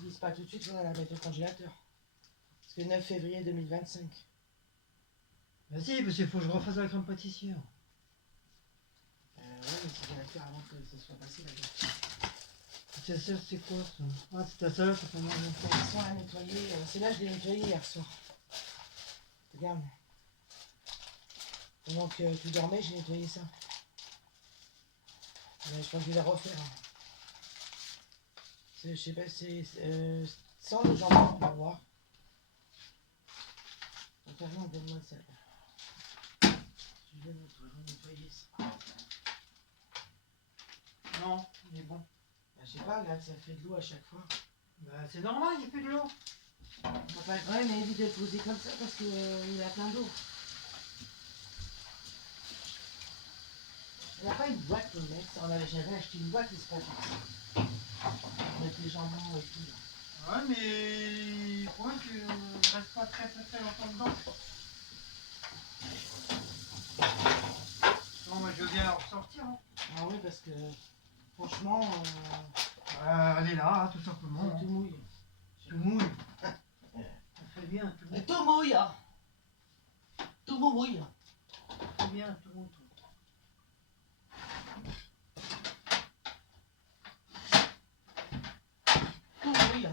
n'utilise pas tout de suite, il faudra la mettre au congélateur. Parce que 9 février 2025. Vas-y, parce qu'il faut que je refasse la crème pâtissière. Ouais, mais c'est bien à faire avant que ça soit passé la gueule. C'est quoi ça? Ah, c'est ta salade, ça mange De toute façon, à nettoyer, c'est là que je l'ai nettoyé hier soir. Regarde. Pendant que tu dormais, j'ai nettoyé ça. Mais je pense que je vais la refaire. Je sais pas, c'est sans le jambon, on va voir. Attends, donne-moi ça. Je vais nettoyer ça. Non, il est bon. Bah, je sais pas, là, ça fait de l'eau à chaque fois. Bah, c'est normal, il n'y a plus de l'eau. Ouais, mais évite de le poser comme ça parce qu'il a plein d'eau. Il n'y a pas une boîte, le mec. J'avais acheté une boîte, c'est pas tout. Avec les jambons et tout. Ouais, mais le problème, c'est qu'il reste pas très longtemps dedans. Non, moi je veux bien la ressortir. Hein. Ah oui, parce que franchement, Elle est là, tout simplement. tout mouille. Tout mouille. Ça fait bien, tout mouille. Tout mouille, hein. Tout mouille. Ça fait bien, tout mouille. Tout mouille.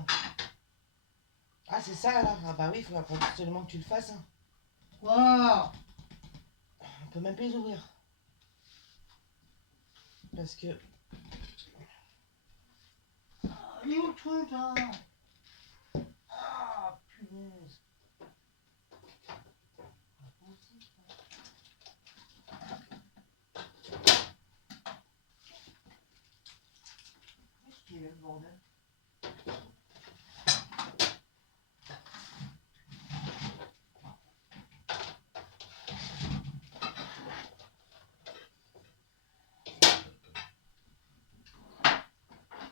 Ah, c'est ça là. Ah bah oui, il faut absolument que tu le fasses. Hein. Quoi? On peut même plus les ouvrir. Parce que... Ah, il est où le truc là? Ah, punaise. Qu'est-ce qu'il y a le bordel?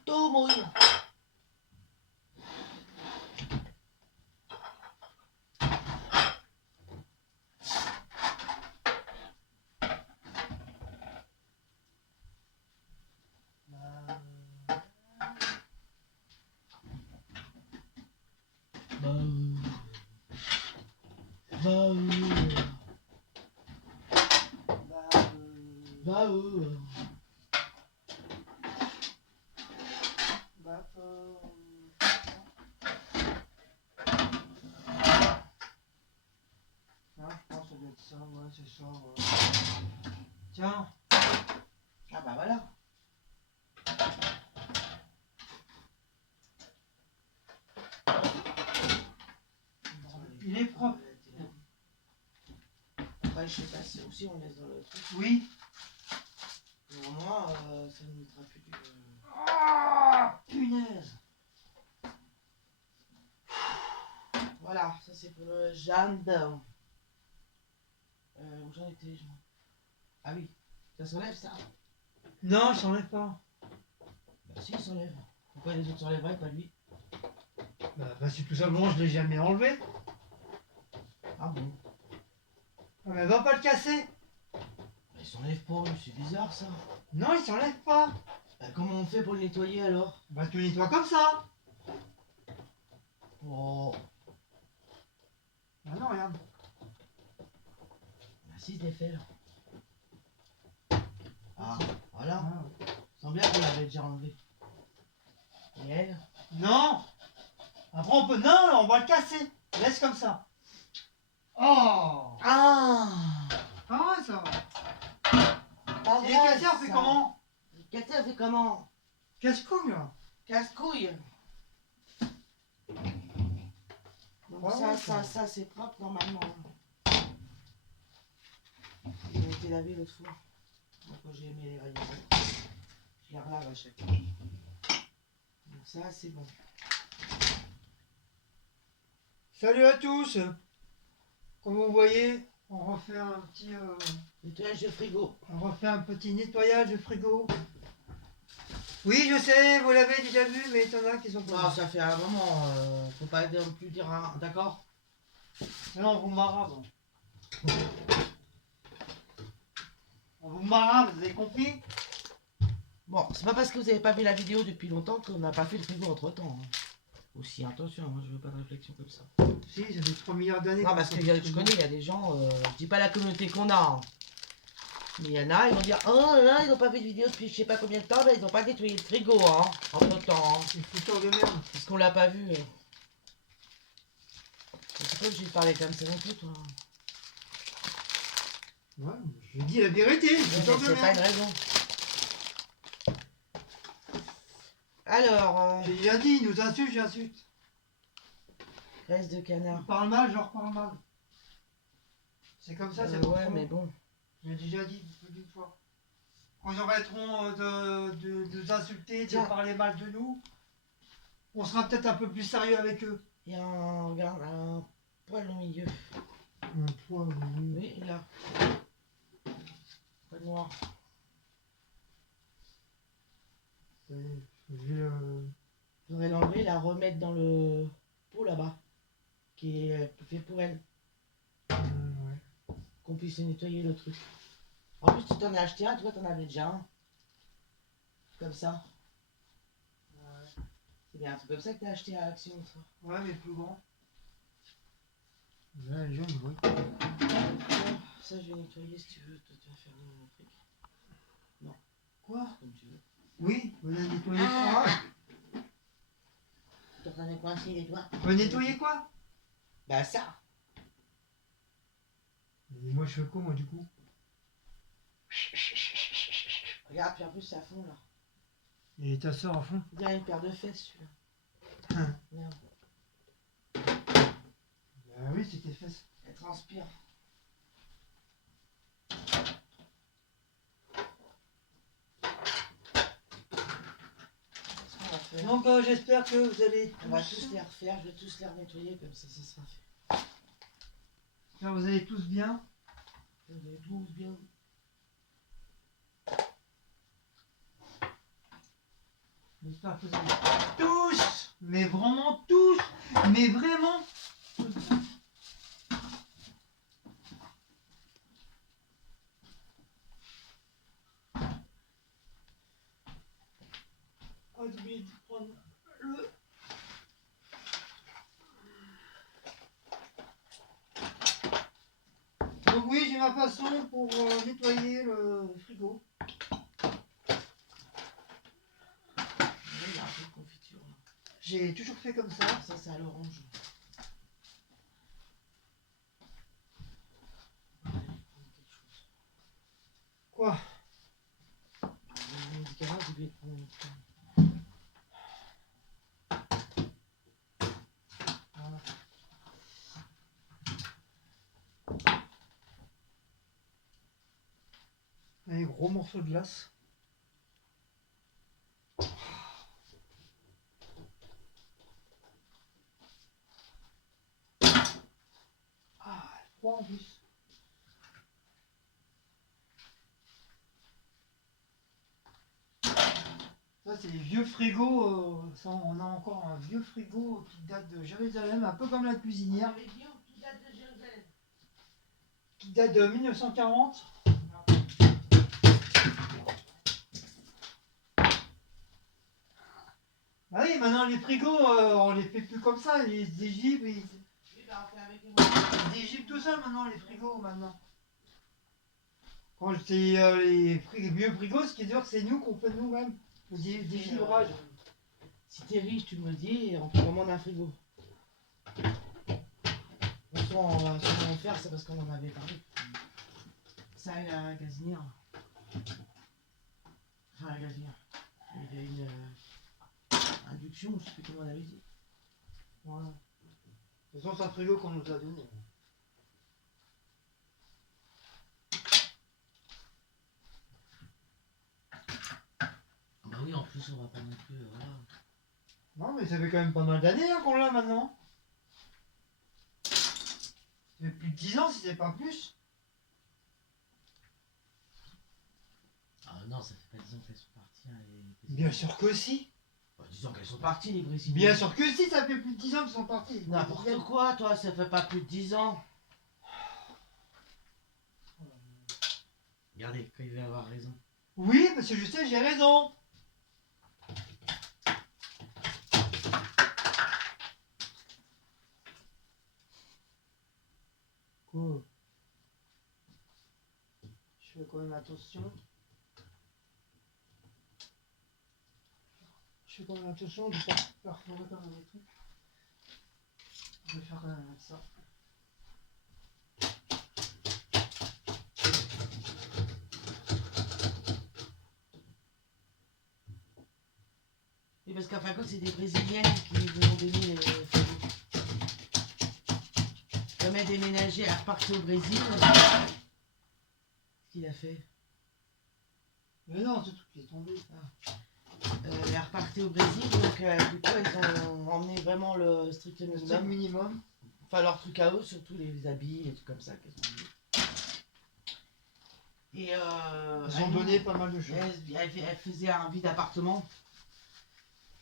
Tout mouille. Non, je pense que ça doit être ça, ouais, c'est ça. Ouais. Tiens. Ah bah voilà. Il est propre. Après, je sais pas si aussi on laisse dans le truc. Oui. Mais au moins, ça ne mettra plus du... Ah, punaise. Voilà, ça c'est pour le jambon. Où j'en étais, Ah oui, ça s'enlève ça? Non, il s'enlève pas. Bah si, il s'enlève. Pourquoi les autres s'enlèveraient et pas lui? Bah si tout simplement je l'ai jamais enlevé. Ah bon? Ah, mais va pas le casser. Bah, il s'enlève pas, c'est bizarre ça. Non, il s'enlève pas. Bah, comment on fait pour le nettoyer alors? Bah tu le nettoies comme ça. Oh. Bah non, regarde. Bah si, je l'ai fait là. Ah, voilà. Ah. Il semble bien qu'on l'avait déjà enlevé. Et elle? Non. Après on peut... Non, on va le casser. Laisse comme ça. Oh. Ah! Ah ouais, ça va. Pas Et les vrai, cassés, on fait ça. comment? Les cassés, on fait comment? Casse-couille là. Casse-couille. Donc Ah ça, ouais, ça c'est propre normalement. Il a été lavé l'autre fois. Donc quand j'ai aimé les rayons, je les relave à chaque fois. Donc ça c'est bon. Salut à tous. Comme vous voyez, on refait un petit... Nettoyage de frigo. On refait un petit nettoyage de frigo. Oui, je sais, vous l'avez déjà vu, mais il y en a qui sont pas. Non, ça fait un moment, faut pas non plus dire un... D'accord? Non, on vous marave. On vous marave, vous avez compris? Bon, c'est pas parce que vous avez pas vu la vidéo depuis longtemps qu'on n'a pas fait le frigo entre temps. Hein. aussi. Attention, moi je veux pas de réflexion comme ça. Si, ça fait 3 milliards d'années. Non, parce que je connais, il y a des gens, je dis pas la communauté qu'on a, hein. Mais il y en a, ils vont dire, oh là, ils n'ont pas fait de vidéo depuis je sais pas combien de temps, ben, ils n'ont pas nettoyé le frigo, hein, entre temps. Hein. C'est fouteur de merde. Parce qu'on l'a pas vu. C'est pas que j'ai parlé comme ça non plus, toi. Ouais, je dis la vérité, Ouais, fouteur mais de c'est pas une merde. raison. Alors, J'ai déjà dit, il nous insulte, j'insulte. reste de canard. Il parle mal, je reparle mal. C'est comme ça, c'est pas Ouais, autrement. mais bon. J'ai déjà dit plus d'une fois. Quand ils arrêteront de nous insulter, de Tiens. parler mal de nous, on sera peut-être un peu plus sérieux avec eux. Il y a un, regarde, un poil au milieu. Un poids, Oui, là. Poil noir. Je vais Faudrait l'enlever, la remettre dans le pot là-bas. Qui est fait pour elle. ouais. Qu'on puisse nettoyer le truc. En plus, tu t'en as acheté un, toi t'en avais déjà un. Comme ça. Ouais. C'est bien, c'est comme ça que t'as acheté à Action, toi. Ouais, mais plus grand. Là, les gens, ils voient. Ça, je vais nettoyer si tu veux. Toi, tu vas faire le truc. Quoi? Comme tu veux. Oui, on a nettoyé Ah. quoi? T'es en train de coincer les doigts. On a nettoyé quoi? Bah, ça. Et moi, je fais quoi, moi, du coup? Regarde, puis en plus, ça fond là. Et ta soeur à fond? Il y a une paire de fesses, celui-là. Merde. Bah oui, c'est tes fesses. Elle transpire. Qu'est-ce qu'on va faire? Donc, j'espère que vous allez On va tous... tous les refaire, je vais tous les nettoyer comme ça sera fait. J'espère que vous allez tous bien. Vous allez tous bien. J'espère que vous allez tous, mais vraiment tous, mais vraiment tous bien. Oh, j'ai oublié de prendre le... Donc oui, j'ai ma façon pour nettoyer le frigo. Il y a un peu de confiture là. J'ai toujours fait comme ça. Ça, c'est à l'orange. On va aller prendre quelque chose. Quoi? Le médicament, j'ai oublié de prendre une crème. Voilà. Allez, gros morceau de glace. Ah, froid en plus. Ça, c'est les vieux frigos. Ça, on a encore un vieux frigo qui date de Jérusalem, un peu comme la cuisinière, Avec Guillaume, qui date de Jérusalem. qui date de 1940. Ah oui, maintenant les frigos, on les fait plus comme ça. Les Égyptes, Oui, bah, on fait avec les Égypte tout ça maintenant, les frigos maintenant. Quand c'est les vieux frigos, ce qui est dur, c'est nous qu'on fait nous-mêmes. Le dégivrage. Si t'es riche, tu me le dis, et on te commande un frigo. De toute façon, on va sûrement faire, c'est parce qu'on en avait parlé. Ça et la gazinière. Enfin, la gazinière. Il y a une induction, je sais plus comment on avait dit. Voilà. De toute façon, c'est un frigo qu'on nous a donné. Bah oui, en plus, on va pas non plus, voilà. Non, mais ça fait quand même pas mal d'années hein, qu'on l'a maintenant. Ça fait plus de 10 ans, si c'est pas plus. Ah non, ça fait pas 10 ans qu'elles sont parties, hein, les... Bien sûr que si. Bah, 10 ans qu'elles sont parties, les Brésiliennes. Bien sûr que si, ça fait plus de 10 ans qu'ils sont partis. N'importe quoi, toi, ça fait pas plus de 10 ans. Regardez, quand il va avoir raison. Oui, parce que je sais, j'ai raison. coup, je fais quand même attention. Je fais quand même attention de ne pas perforer quand même les trucs. Je vais faire quand même avec ça. Et parce qu'à fin de compte, c'est des Brésiliennes qui nous ont donné les frigos. Comme elle déménageait, elle repartait au Brésil. Qu'est-ce qu'il a fait? Mais non, ce truc qui est tombé. Elle repartait au Brésil, donc du coup, elles ont emmené vraiment le strict Le strict minimum. minimum. Enfin, leur truc à eux, surtout les habits, les trucs comme ça qu'elles ont mis. Et Ils ont donné pas mal de choses. elle faisait un vide appartement.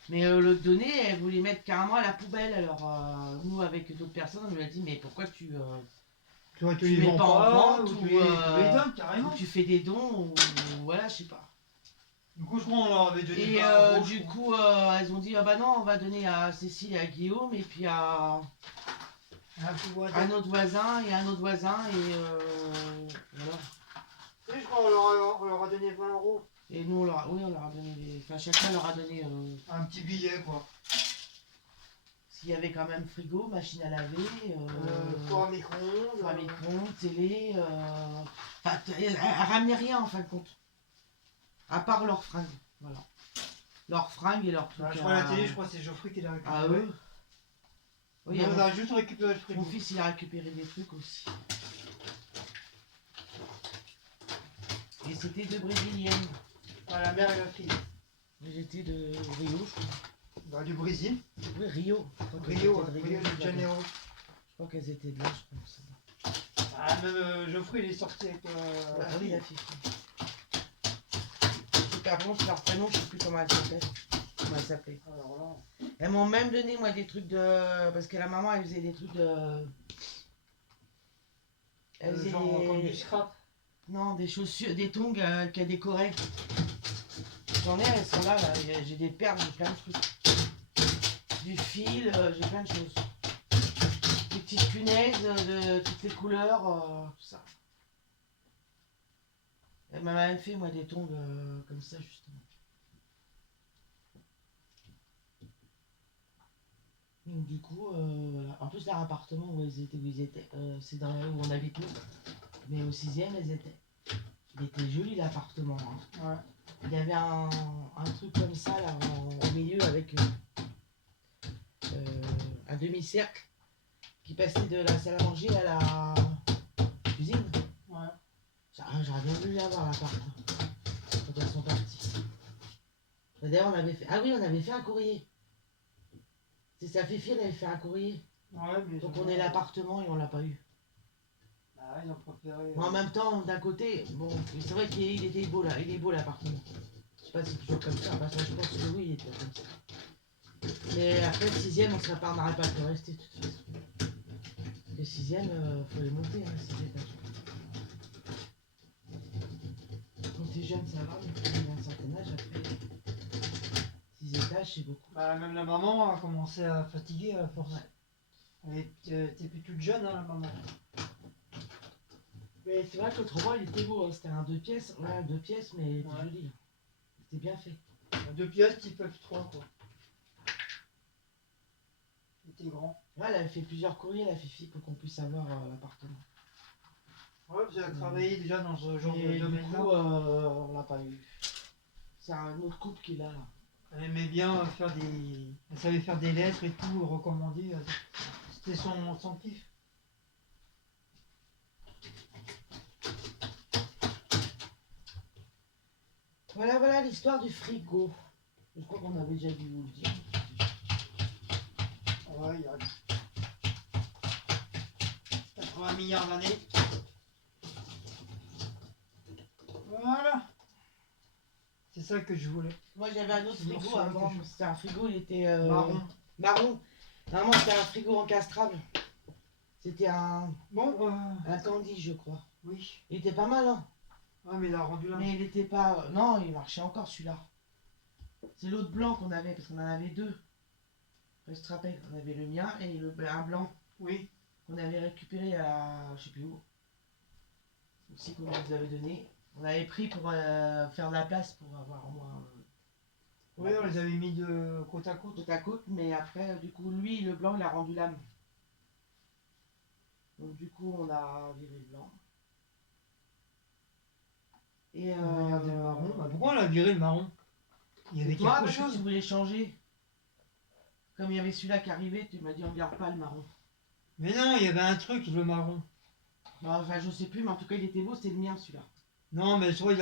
Mais le donner, elle voulait mettre carrément à la poubelle. Alors, nous, avec d'autres personnes, on lui a dit, mais pourquoi tu Tu vois, tu tu les mets vends pas en pas, vente ou ou, tu les donnes ou carrément. tu fais des dons, ou voilà, je sais pas. Du coup, je crois qu'on leur avait donné Et 20 €, je du crois. coup, elles ont dit, ah bah non, on va donner à Cécile et à Guillaume, et puis à Un petit voisin. un autre voisin, et un autre voisin, et voilà. Oui, je crois qu'on leur a donné 20 €. Et nous, oui, on leur a donné enfin, chacun leur a donné. Un petit billet, quoi. S'il y avait quand même frigo, machine à laver, Four à micro-ondes. four à micro-ondes, télé. Enfin, elles ramenaient rien en fin de compte. À part leurs fringues. Voilà. Leurs fringues et leurs trucs. Je crois la télé, je crois que c'est Geoffrey qui l'a récupéré. À eux. Oui, on a juste récupéré le frigo. mon fils, il a récupéré des trucs aussi. Et c'était deux Brésiliennes. Ah, la mère et la fille. J'étais de Rio, je crois. Bah, du Brésil. Oui, Rio. Je crois qu'elles Rio, étaient de Rio de Janeiro. Je crois qu'elles étaient de là, je pense. Ah, même Geoffrey, il est sorti avec. Ah oui, la fille. Par contre, leur prénom, je sais plus comment elle s'appelait. Comment elle s'appelait. Alors là. Elles m'ont même donné, moi, des trucs de. Parce que la maman, elle faisait des trucs de. Elle faisait. Genre comme du scrap. Non, des chaussures, des tongs qu'elle décorait. J'en ai, elles sont là, là. J'ai des perles, j'ai plein de trucs. Du fil, j'ai plein de choses. Des petites punaises de toutes les couleurs, tout ça. Elle m'a même fait, moi, des tongs comme ça, justement. Donc, du coup, voilà. En plus, leur appartement où ils étaient, c'est dans là où on habite nous. Mais au 6e, elles étaient. Il était joli l'appartement. Hein. Ouais. Il y avait un truc comme ça là au milieu avec un demi-cercle qui passait de la salle à manger à la cuisine. Ouais. J'aurais bien voulu l'avoir l'appart quand elles sont parties. D'ailleurs on avait fait. Ah oui, on avait fait un courrier. C'est sa fille, elle avait fait un courrier. Ouais, mais. Donc on est l'appartement et on l'a pas eu. Ah, ils ont préféré. Mais en même temps, d'un côté, bon, c'est vrai qu'il était beau là, il est beau l'appartement. Je sais pas si c'est toujours comme ça, parce que je pense que oui, il était comme ça. Mais après le 6e, on n'aurait pas pu rester de toute façon. Le 6e, faut les monter, hein, 6 étages. Quand t'es jeune, ça va, mais quand t'es à un certain âge, après 6 étages, c'est beaucoup. Bah, même la maman a commencé à fatiguer à force. Ouais. Elle était plus toute jeune, hein, la maman. Mais c'est vrai qu'autrement, il était beau, hein. C'était un 2 pièces, ouais, un 2 pièces, mais il était Ouais. joli. C'était bien fait. 2 pièces, type F3, quoi. Il était grand. Ouais, elle avait fait plusieurs courriers, la Fifi, pour qu'on puisse avoir l'appartement. Ouais, vous avez travaillé déjà dans ce genre Et de du domaine-là. coup, on l'a pas eu. C'est un autre couple qui l'a là. Elle aimait bien faire des. Elle savait faire des lettres et tout, recommander. C'était son kiff. Voilà, voilà l'histoire du frigo. Je crois qu'on avait déjà dû vous le dire. Ouais, il y a 80 milliards d'années. Voilà. C'est ça que je voulais. Moi j'avais un autre Sinon, frigo c'est avant. quelque chose. C'était un frigo, il était Marron. marron. Normalement c'était un frigo encastrable. C'était un Bon, Candy, je crois. oui. Il était pas mal, hein. Ah, mais il a rendu là. Mais il était pas. Non, il marchait encore celui-là. C'est l'autre blanc qu'on avait, parce qu'on en avait deux. Je te rappelle, on avait le mien et un blanc Oui. On avait récupéré à je sais plus où. Aussi qu'on nous avait donné. On avait pris pour faire de la place pour avoir au moins Oui, on les avait mis de côte à côte. côte à côte, mais après, du coup, lui, le blanc, il a rendu l'âme. Donc du coup, on a viré le blanc. Et On va garder le marron. Bah, pourquoi on a viré le marron? Il y avait c'est toi, quelque parce que chose. tu voulais changer. Comme il y avait celui-là qui arrivait, tu m'as dit on garde pas le marron. Mais non, il y avait un truc, le marron. Enfin, je sais plus, mais en tout cas, il était beau, c'était le mien celui-là. Non, mais je crois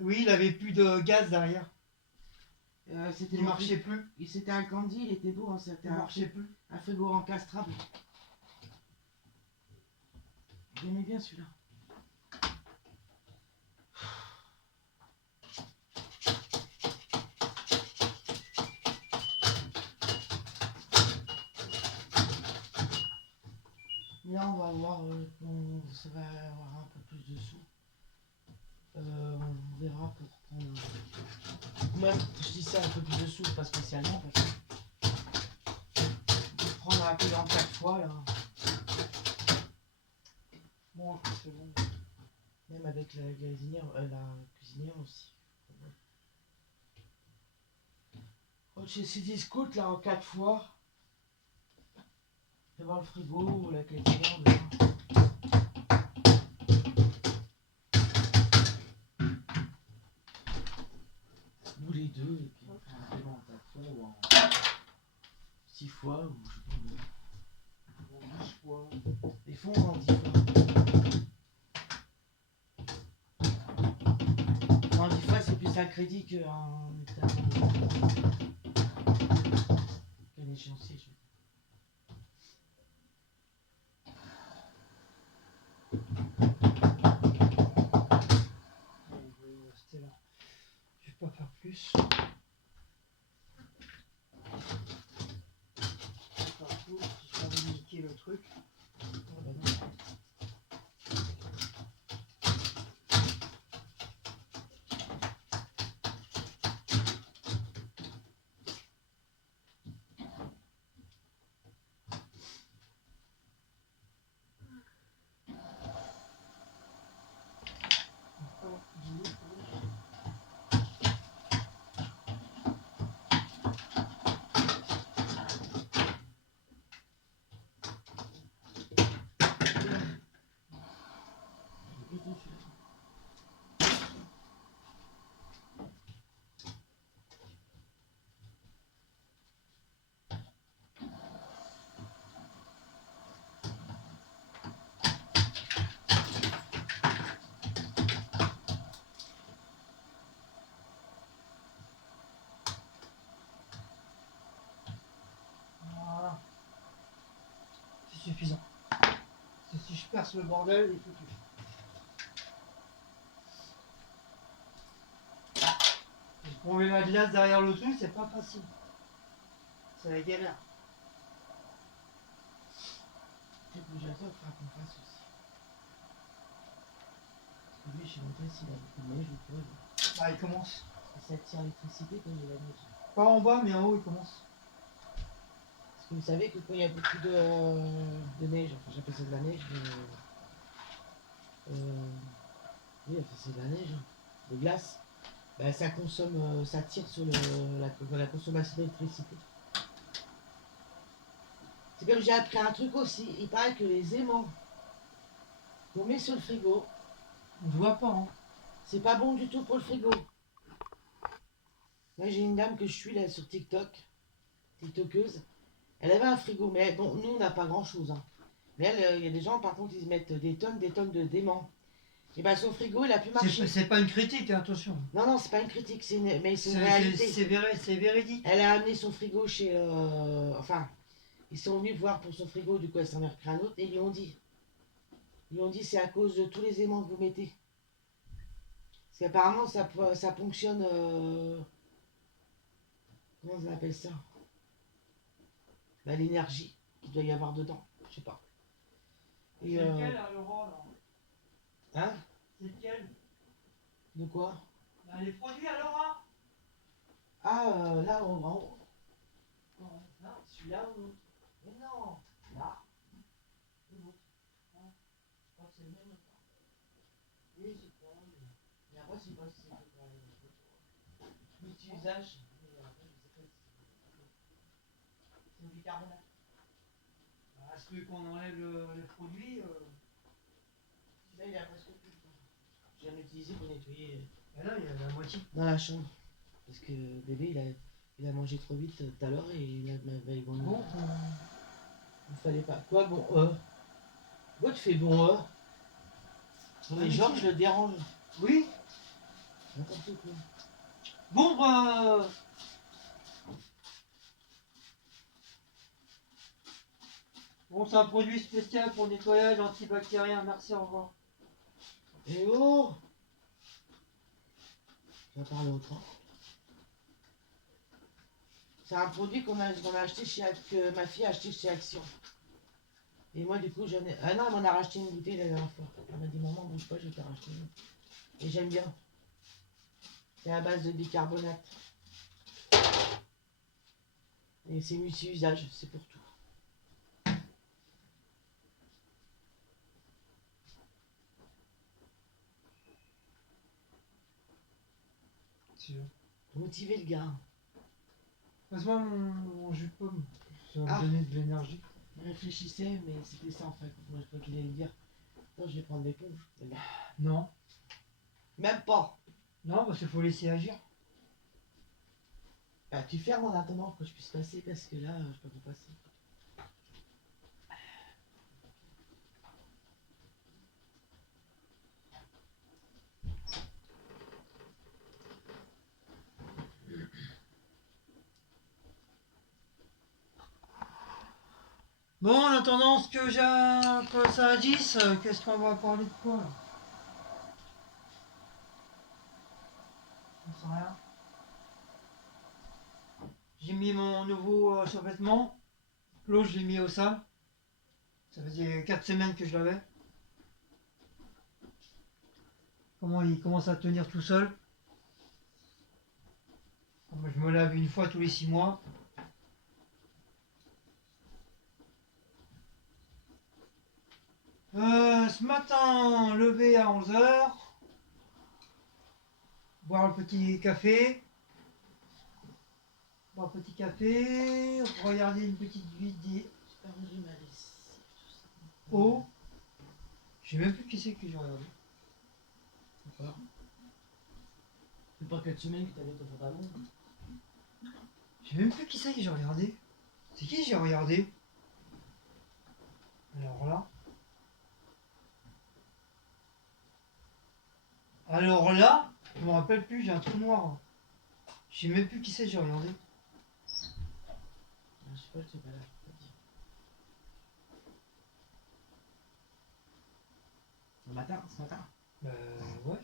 oui, il avait plus de gaz derrière. C'était Il marchait plus. C'était un candy, il était beau, hein, c'était Il marchait plus. un frigo encastrable. J'aimais bien celui-là. Là, on va voir, ça va avoir un peu plus de sous. On verra pour prendre. Même, je dis ça un peu plus de sous, pas spécialement, parce que pour prendre un peu en 4 fois, là. Bon, c'est bon. Même avec la cuisinière aussi. Oh, chez City Scout, là, en 4 fois. Je vais voir le frigo ou la cafetière, là. Ou les deux, et puis on fait un paiement en 4 fois ou en 6 fois, ou je sais pas. Bon, 10 fois. Ils font en 10 fois. En 10 fois, c'est plus un crédit qu'un échéancier. Je veux dire. Bon, je vais rester là. Je vais pas faire plus. Je vais faire plus, je vais niquer le truc. Ah bah non. Voilà. C'est suffisant. Si je perce le bordel, il faut que pour enlever la glace derrière le truc, c'est pas facile. C'est la galère. C'est plus ça, il faudra qu'on fasse aussi. Parce que lui, je sais même pas s'il a beaucoup de neige ou quoi. Bah, il commence. Et ça tire l'électricité quand il y a la neige. Pas en bas, mais en haut, il commence. Parce que vous savez que quand il y a beaucoup de neige, enfin j'appelle ça de la neige, mais, oui, enfin, c'est de la neige, hein, de glace, bah, ça consomme, ça tire sur la consommation d'électricité. C'est comme j'ai appris un truc aussi, il paraît que les aimants qu'on met sur le frigo, On ne voit pas, hein. c'est pas bon du tout pour le frigo. Moi j'ai une dame que je suis là sur TikTok, TikTokeuse, elle avait un frigo, mais bon, nous on n'a pas grand chose, hein. Mais elle, il y a des gens par contre ils mettent des tonnes de d'aimants. Et ben son frigo il a pu marcher. C'est pas une critique, hein, attention. Non, non, c'est pas une critique, mais c'est une réalité. C'est véridique. Elle a amené son frigo chez. Enfin, ils sont venus voir pour son frigo, du coup, elle s'en est repris un autre, et ils lui ont dit. Ils lui ont dit, c'est à cause de tous les aimants que vous mettez. Parce qu'apparemment, ça fonctionne. Comment on appelle ça? Bah, l'énergie qu'il doit y avoir dedans. Je sais pas. Et, C'est lequel, là, Laurent, là? Hein? C'est lequel? De quoi? Bah, les produits à Laura. Ah, là, en haut. Là, celui-là, mais non, là. l'autre. Hein. Je crois que c'est le même. Oui, c'est pas. Mais après, je sais pas si c'est pour multi-usage. Mais après, je sais pas si c'est au bicarbonate. À ce qu'on enlève le produit. Celui-là, il a presque plus de temps. Je viens de l'utiliser pour nettoyer Ah là, il y a la moitié. dans la chambre. Parce que bébé, il a mangé trop vite tout à l'heure et il m'avait vomi. Bon, Il fallait pas. Quoi, bon, Pourquoi tu fais bon, Non, mais Magnifique. genre, je le dérange. oui. N'importe quoi. Bon, bon, c'est un produit spécial pour nettoyage antibactérien. Merci, au revoir. Eh oh Tu vas parler autrement. C'est un produit qu'on a acheté que ma fille a acheté chez Action. Et moi, du coup, j'en ai. Ah non, elle m'en a racheté une bouteille la dernière fois. Elle m'a dit, maman, bouge pas, je vais te racheter une. Et j'aime bien. C'est à base de bicarbonate. Et c'est multi-usage, c'est pour tout. Motiver le gars. Passe-moi mon jus de pomme. Ça va Ah. me donner de l'énergie. Je réfléchissais, mais c'était ça en fait. Moi, je crois qu'il allait le dire. Attends, je vais prendre l'éponge. Non. Même pas. Non, parce qu'il faut laisser agir. Bah, tu fermes en attendant que je puisse passer parce que là, je peux pas passer. Bon, en attendant que ça agisse, qu'est-ce qu'on va parler de quoi là? Je ne sais rien. J'ai mis mon nouveau survêtement. L'autre, je l'ai mis au sale. Ça faisait 4 semaines que je l'avais. Comment il commence à tenir tout seul. Moi, je me lave une fois tous les 6 mois. Ce matin, levé à 11h. Boire le petit café. Boire un petit café. Regarder une petite vidéo. J'ai pas rangé ma lessive. Oh. Je sais même plus qui c'est que j'ai regardé. C'est pas 4 semaines que t'avais ton pantalon. Je sais même plus qui c'est que j'ai regardé. C'est qui j'ai regardé? Alors là. Alors là, je me rappelle plus, j'ai un trou noir. Je sais même plus qui c'est que j'ai regardé. Ah, je sais pas, je sais pas là, je peux pas dire. Ce matin. Ouais.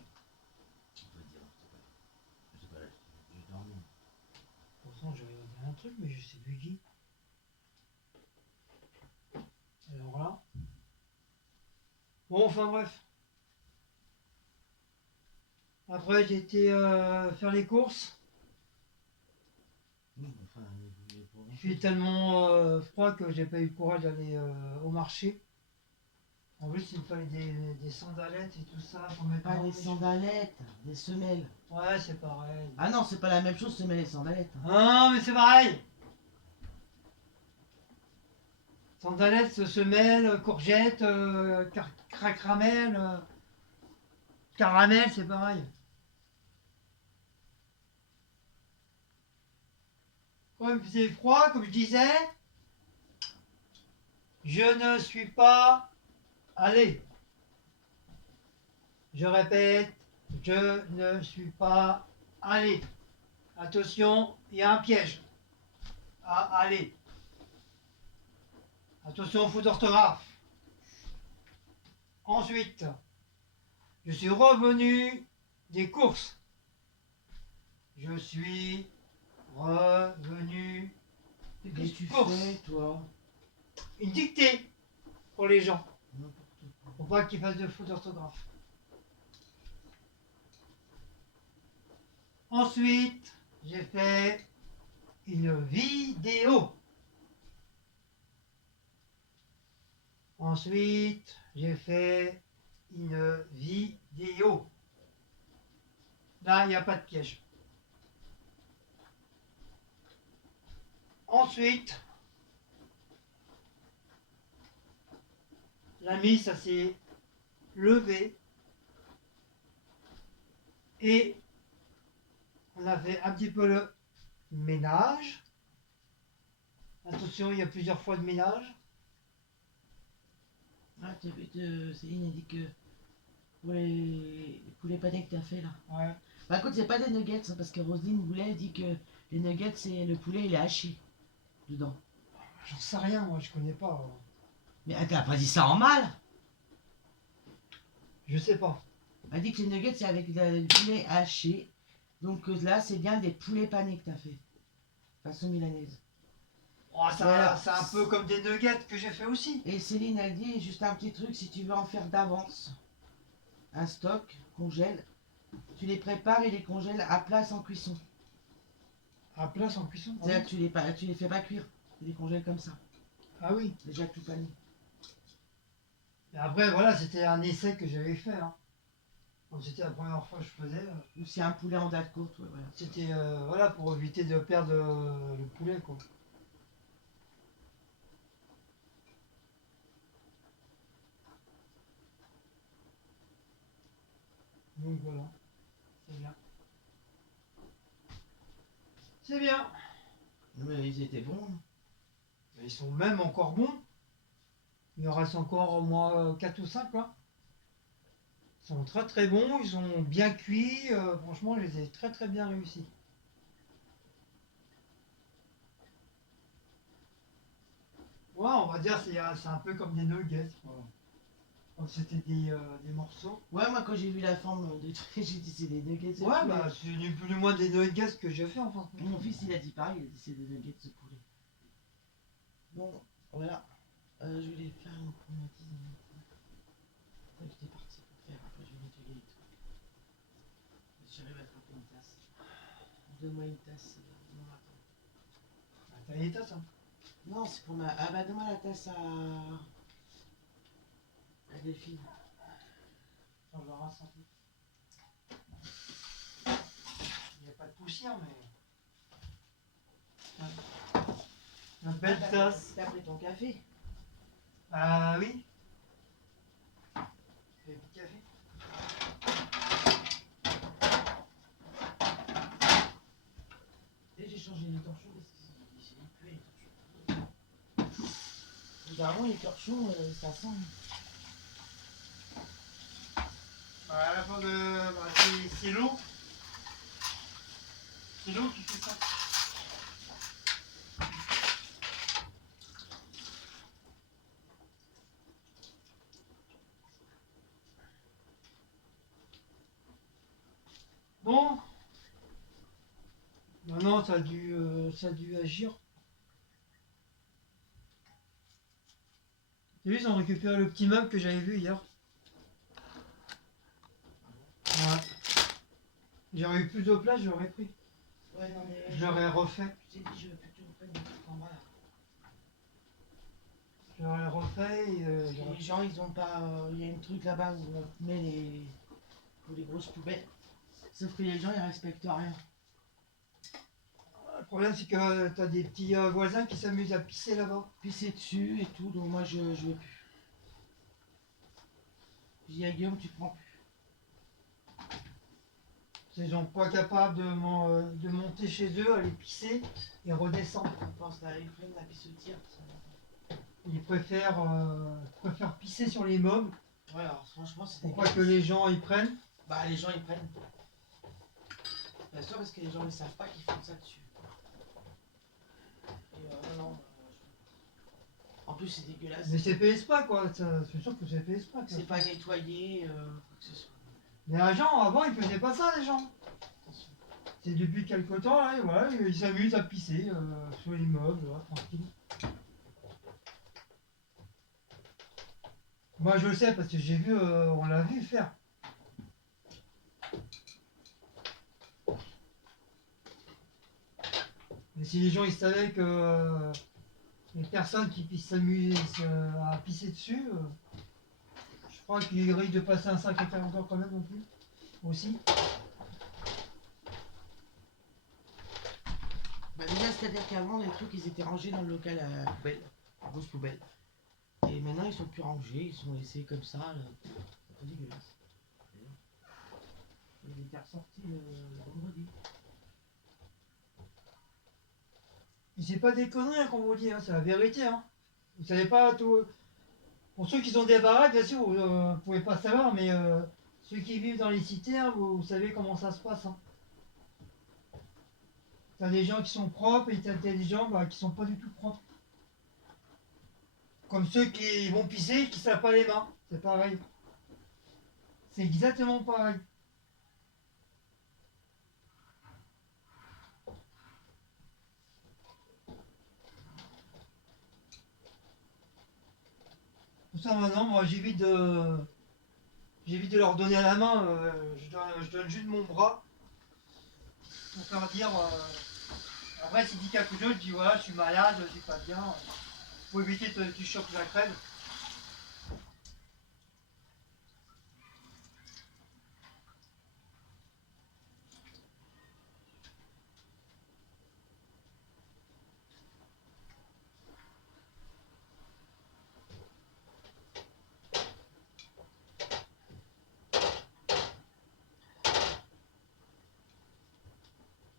Je peux dire, je sais pas là, j'ai dormi. Pourtant, j'ai regardé un truc, mais je sais plus qui. Alors là. Bon, enfin bref. Après, j'ai été faire les courses. Enfin, Il fait tellement froid que j'ai pas eu le courage d'aller au marché. En plus, il me fallait des sandalettes et tout ça pour mettre pas dans des mes sandalettes, des semelles. cheveux. Ouais, c'est pareil. Ah non, c'est pas la même chose, semelles et sandalettes. Ah, mais c'est pareil. Sandalettes, semelles, courgettes, cracramel, caramel, c'est pareil. Quand il faisait froid, comme je disais, je ne suis pas allé. Je répète, je ne suis pas allé. Attention, il y a un piège à aller. Attention, faute d'orthographe. Ensuite, je suis revenu des courses. Je suis revenu Qu'est-ce des que tu courses. fais, toi? Une dictée pour les gens. N'importe quoi. Pour pas qu'ils fassent de faute d'orthographe. Ensuite, j'ai fait une vidéo. Ensuite, j'ai fait une vidéo. Là, il n'y a pas de piège. Ensuite, l'ami, ça s'est levé et on a fait un petit peu le ménage. Attention, il y a plusieurs fois de ménage. Ah, tu as vu, Céline a dit que pour les poulets panés que tu as fait là. Ouais. Par contre, c'est pas des nuggets, hein, parce que Roselyne voulait, elle dit que les nuggets, c'est le poulet, il est haché dedans. J'en sais rien, moi, je connais pas. Mais elle t'a pas dit ça en mal. Je sais pas. Elle dit que les nuggets, c'est avec le poulet haché. Donc là, c'est bien des poulets panés que tu as fait. Façon milanaise. Oh, ça, Voilà. c'est un peu comme des nuggets que j'ai fait aussi. Et Céline a dit, juste un petit truc, si tu veux en faire d'avance, un stock, congèle, tu les prépares et les congèles à plat sans cuisson. À place en cuisson. Ah, C'est-à-dire que tu les fais pas cuire, tu les congèles comme ça, ah oui. déjà tout pané. Et après, voilà, c'était un essai que j'avais fait. Hein. Comme c'était la première fois que je faisais. Ou c'est un poulet en date courte, ouais, voilà. C'était voilà, pour éviter de perdre le poulet, quoi. Donc voilà, c'est bien. C'est bien. Mais ils étaient bons. Hein. Ils sont même encore bons. Il en reste encore au moins 4 ou 5 là. Ils sont très très bons, ils sont bien cuits. Franchement, je les ai très très bien réussis. Ouais, on va dire c'est un peu comme des nuggets. Quoi. Comme c'était des morceaux. Ouais, moi quand j'ai vu la forme des trucs, j'ai dit c'est des nuggets de Ouais, poulet. bah c'est ni plus ni moins des nuggets que j'ai fait enfin. Mon fils il a dit pareil, il a dit c'est des nuggets de poulet. Bon, voilà. Je voulais faire une chromatise en même temps. Ouais, j'étais parti pour faire, après je vais nettoyer les trucs. J'arrive à attraper une tasse. Donne-moi une tasse. Non, attends. Bah, t'as les tasses, hein. Non, c'est pour ma. Ah bah donne-moi la tasse à Delphine. Attends, je vais rincer un peu. Il n'y a pas de poussière, mais. Ouais. Une belle tasse. T'as pris ton café? Ah oui. Et du café. Et j'ai changé les torchons parce que c'est pué les torchons. Généralement les torchons, ça sent. À la fin de. Bah, c'est l'eau. C'est l'eau qui fait ça. Bon. Non, ça a dû agir. T'as vu, ils ont récupéré le petit meuble que j'avais vu hier. Ouais. J'aurais eu plus de place, j'aurais pris. Ouais, non mais. Je l'aurais refait. Je t'ai dit, je veux plus que tu reprennes le truc en bas là. Je l'aurais refait et Les gens, ils ont pas. Il y a un truc là-bas où on met les. Pour les grosses poubelles. Sauf que les gens, ils respectent rien. Le problème, c'est que t'as des petits voisins qui s'amusent à pisser là-bas. Pisser dessus et tout, donc moi je veux plus. Je dis à Guillaume, tu prends plus. Ils sont pas capables de monter chez eux, aller pisser et redescendre. On pense à Ephraim, la pissotière. Ils préfèrent pisser sur les meubles Ouais, alors franchement, c'est pour pas que les gens y prennent. Bah, les gens ils prennent. Bien sûr, parce que les gens ne savent pas qu'ils font ça dessus. Et non, en plus, c'est dégueulasse. Mais c'est fait exprès, quoi. C'est sûr que c'est fait exprès. quoi. C'est pas nettoyé, quoi que ce soit. Mais avant, ils faisaient pas ça, les gens. Attention. C'est depuis quelque temps, là, et voilà, ils s'amusent à pisser sur les meubles, là, tranquille. Moi, je le sais parce que j'ai vu, on l'a vu faire. Mais si les gens ils savaient que les personnes qui puissent s'amuser à pisser dessus, je crois qu'ils risquent de passer un sacré quart d'heure quand même non plus. Aussi. Bah déjà, c'est-à-dire qu'avant, les trucs, ils étaient rangés dans le local à poubelle, à grosse poubelle. Et maintenant, ils sont plus rangés, ils sont laissés comme ça, là. C'est pas dégueulasse. Il était ressorti le vendredi. Et c'est pas des conneries hein, qu'on vous dit, hein, c'est la vérité. Hein. Vous savez pas tout. Pour ceux qui ont des baraques, bien sûr, vous pouvez pas savoir, mais ceux qui vivent dans les cités, hein, vous savez comment ça se passe. Hein. T'as des gens qui sont propres et t'as des gens qui sont pas du tout propres. Comme ceux qui vont pisser et qui savent pas les mains. C'est pareil. C'est exactement pareil. Pour ça maintenant, moi j'évite de leur donner à la main. Je donne juste mon bras pour leur dire. Après, s'il dit quelque chose, je dis voilà, je suis malade, je suis pas bien. Faut éviter que tu choques la crève.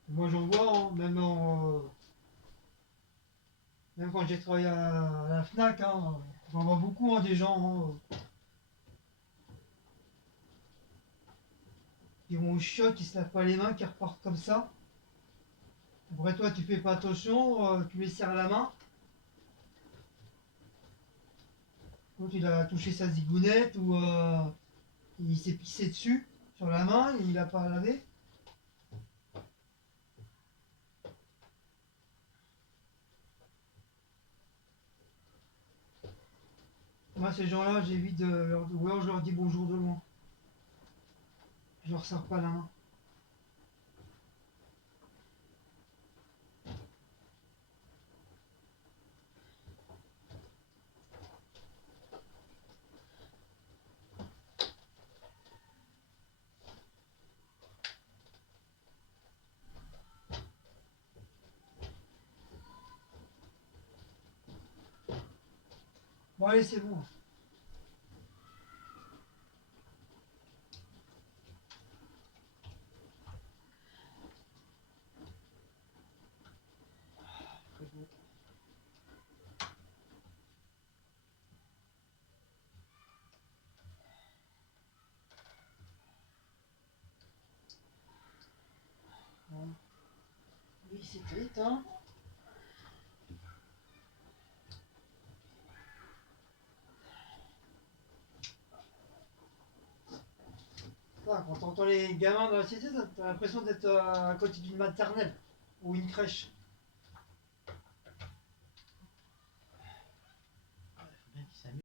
Moi j'en vois, hein, même quand j'ai travaillé à la FNAC, hein, j'en vois beaucoup hein, des gens qui vont au chiottes, qui se lavent pas les mains, qui repartent comme ça. Après toi tu fais pas attention, tu les serres la main. L'autre il a touché sa zigounette ou il s'est pissé dessus sur la main, il n'a pas lavé. Moi ces gens-là j'évite de leur... Ou alors je leur dis bonjour de loin. Je leur serre pas la main. Bon allez c'est bon. Très beau. Bon. Oui c'est triste hein. Ah, quand t'entends les gamins dans la cité, t'as l'impression d'être à côté d'une maternelle ou une crèche.